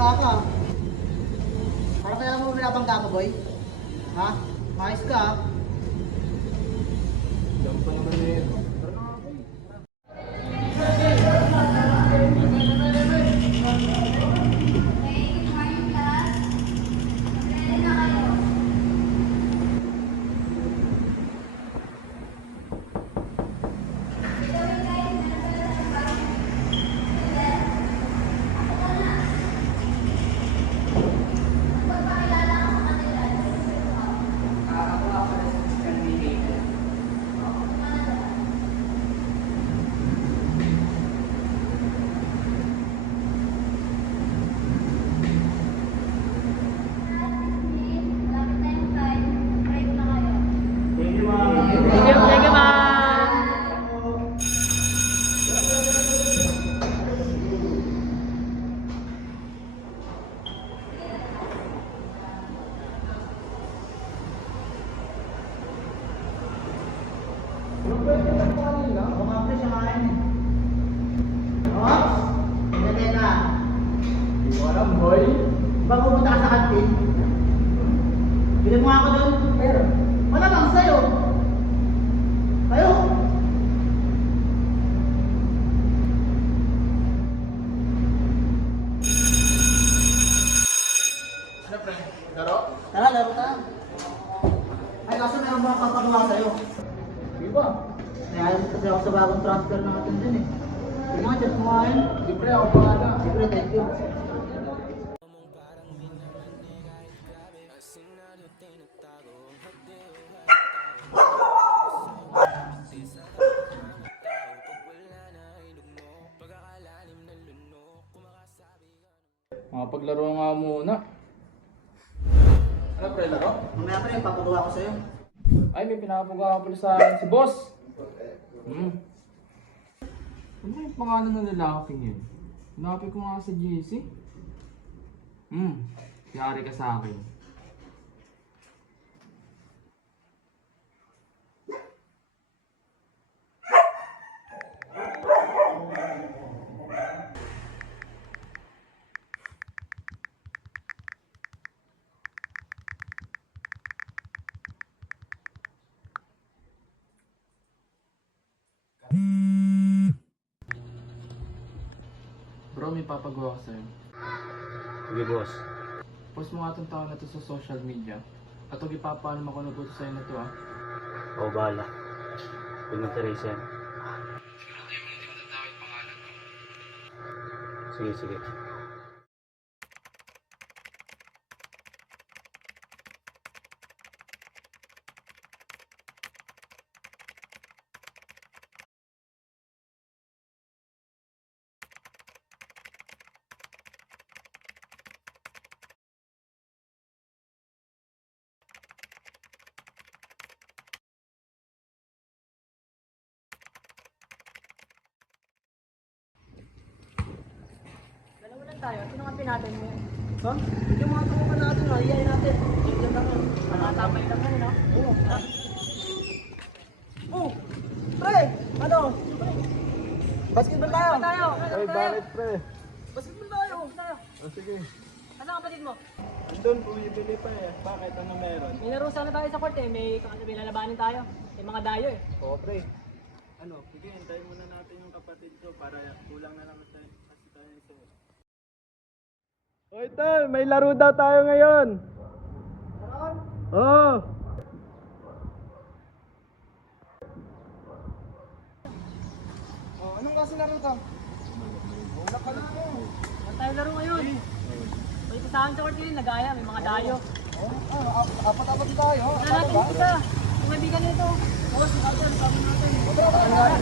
binabangga ka. Parang kaya mo binabangga ka, boy? Ha? Maayos ka, ha? Diyan pa naman eh. Thank you, ma'am. Kumapit siya kain eh. Ops! Teka. Hindi ko alam, boy. Ba pupunta ka sa kantin? Bilhin mo nga ako doon. Pero, wala bang sa'yo? Kayo? Ano, pre? Laro? Tara, laro tayo. Ay, kaso meron ba kapagawa sa'yo? Di ba? Kaya kasi ako sa bagong transfer natin dun eh. Sige nga, chat mo nga yun. Siyempre, ako pangalan. Siyempre, thank you. Paglaro nga muna. Ano, pre? Laro? Mamaya pa rin, papagawa ko sa'yo. Ay, may pinapagawa pala sa akin si boss. Ano yung pangalan ng lalaking yun? Hanapin ko nga sa GC. Yari ka sa akin. Bro, may papagawa ko sa'yo. Sige, boss. Post mo nga itong tao na to sa social media. At huwag ipapaano mo kung ano po sa'yo na to, ha? Oo, bahala. Huwag mong Teresa yan. Sige, sige. Dalawa lang tayo. Sino nga natin mo yan? Ha? Yung mga tropa natin, iyayin natin. Tignan lang yun. Nakatapay lang yan, no? Oo. Oh! Pre! Ano? Basketball tayo! Tayo! Ay, bakit, pre? Basketball tayo! Tayo! Sige. Asan ang kapatid mo? Andun, bumibili pa eh. Bakit? Ano meron? May laro sana tayo sa court eh. May lalabanin tayo. May mga dayo eh. Oo, pre. Ano, sige, hintayin muna natin yung kapatid ko para kulang na naman tayo. Kasi tayo isa eh. Hoy, tol! May laro daw tayo ngayon! Meron? Oo! Oh, anong klase laro to? Wala ka na ako. Saan tayo laro ngayon? May isahan sa court ngayon. Nagaya. May mga dayo. Apat-apat tayo. Wala natin yung isa. Yung kaibigan nito. Oo, si Captain. Sabi natin. Tara na.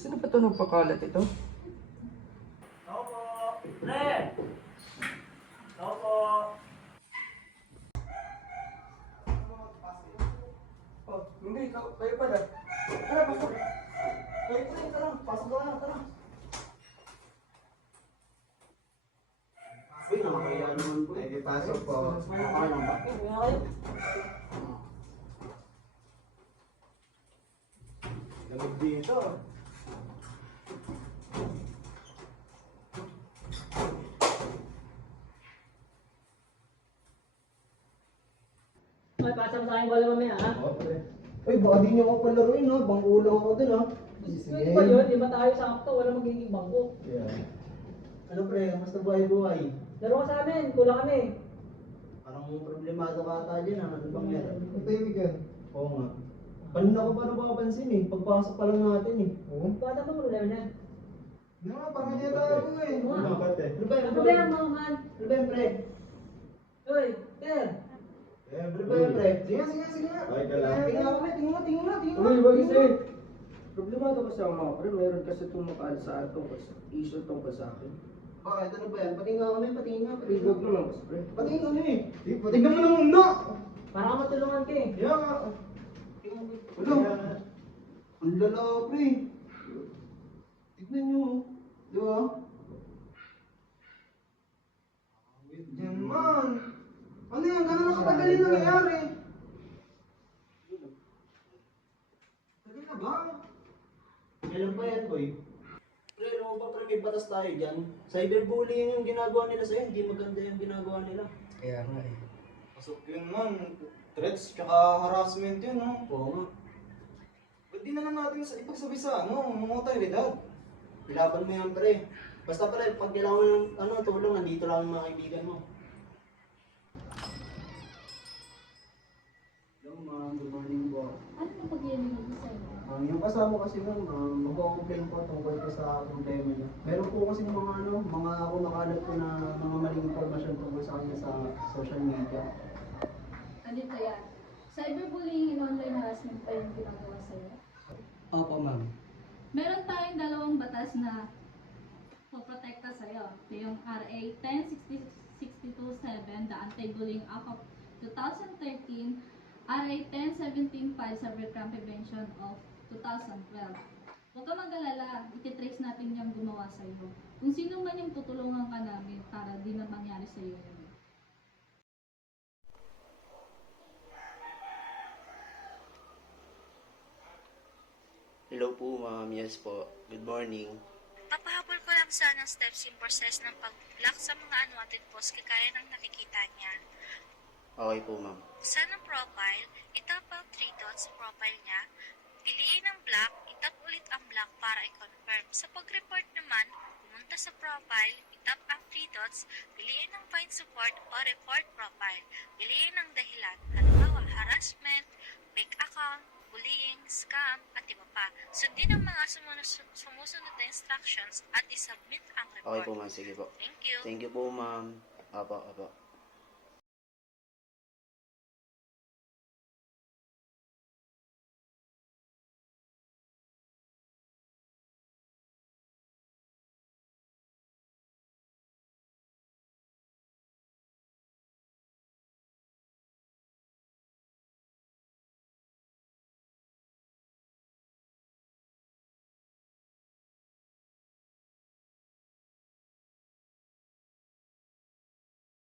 Sino ba ito nung pakalat ito? Oh, hindi, kayo pala. Tara, pasok. Kayo pa rin, tara. Pasok na, tara. Okay, pasok po. Okay lang ba? Lamig dito. Okay, pasa mo sa akin bola mamaya, ha? Okay. Uy, baka di niyo ako palaruin ha. Bangkulang ako dun ha. Pwede ba yun? Di ba tayo sakto? Wala magiging bangko. Yeah. Ano pre, kamusta buhay-buhay? Laro ka sa amin, kulang kami. Parang problemado ka ata dyan ha. Ano bang meron? Matahimik yan. Oo nga. Kanina ko pa napapansin eh. Pagpasok pa lang natin eh. Oo. Bata ba problema na? Hindi nga, parang hindi tayo eh. Oo nga. Bakit eh? Ano ba yan? Ano ba yan, mga man? Ano ba yan pre? Uy, Per! Eh, Ano ba yan pre? Sige nga. Okay ka lang. Tingnan ako pre, tingnan mo. Uy, wag isa eh. Problemado kasi ako mga pre, mayroon kasi tumakaan sa ato kasi issue tungkol sa akin. Bakit? Ano ba yan? Patingin kami, patingin nga. Pre, wag naman kasi pre. Patingin kami eh. Tingnan mo na muna! Para ka matulungan ka eh. Yeah nga. Wala. Ang lala pre. Tignan nyo. Di ba? Wait yan man. Ano yan? Gano'n na katagal yung nangyayari? Tagal na ba? Kailan pa yan, boy? Pre, ano ba pre, may batas tayo dyan. Cyberbullying yung ginagawa nila sa'yo, hindi maganda yung ginagawa nila. Kaya nga eh. Pasok yun man. Threats tsaka harassment yun, no? Oo nga. Ba't di na lang natin ipagsabi sa mga otoridad? Ilaban mo yan, pre. Basta pre, pag kailangan mo ng tulong, nandito lang yung mga kaibigan mo. Hello, ma'am. Good morning po. Ano ang pag-iinig mo sa'yo? Yung kasama kasi ma'am, magko-complain po tungkol po sa problema niya. Meron po kasi mga kumakalat po na mga maling impormasyon tungkol sa kanya sa social media. Ganito yan. Cyberbullying and online harassment pa yung ginagawa sa'yo? Opo ma'am. Meron tayong dalawang batas na poprotekta sa'yo. Ito yung RA 10627, the Anti-Bullying Act of 2013, RA 10175, Cybercrime Prevention of 2012. Huwag ka mag-alala, ititrace natin yung gumawa sa'yo. Kung sino man yung tutulungan ka namin para di na mangyari sa'yo yun. Hello po, ma'am. Yes po. Good morning. Papahabol ko lang sana ng steps yung process ng pag-block sa mga unwanted posts kagaya ng nakikita niya. Okay po, ma'am. Sa ng profile, itap ang 3 dots sa profile niya, piliin ang block, itap ulit ang block para i-confirm. Sa pag-report naman, pumunta sa profile, itap ang 3 dots, piliin ang find support o report profile. Piliin ang dahilan, halimbawa harassment, fake account, bullying, scam, at iba pa. Sundin ang mga sumusunod na instructions at isubmit ang Okay report. po, ma'am. Sige po. Thank you. Thank you po, ma'am. Apo, apo.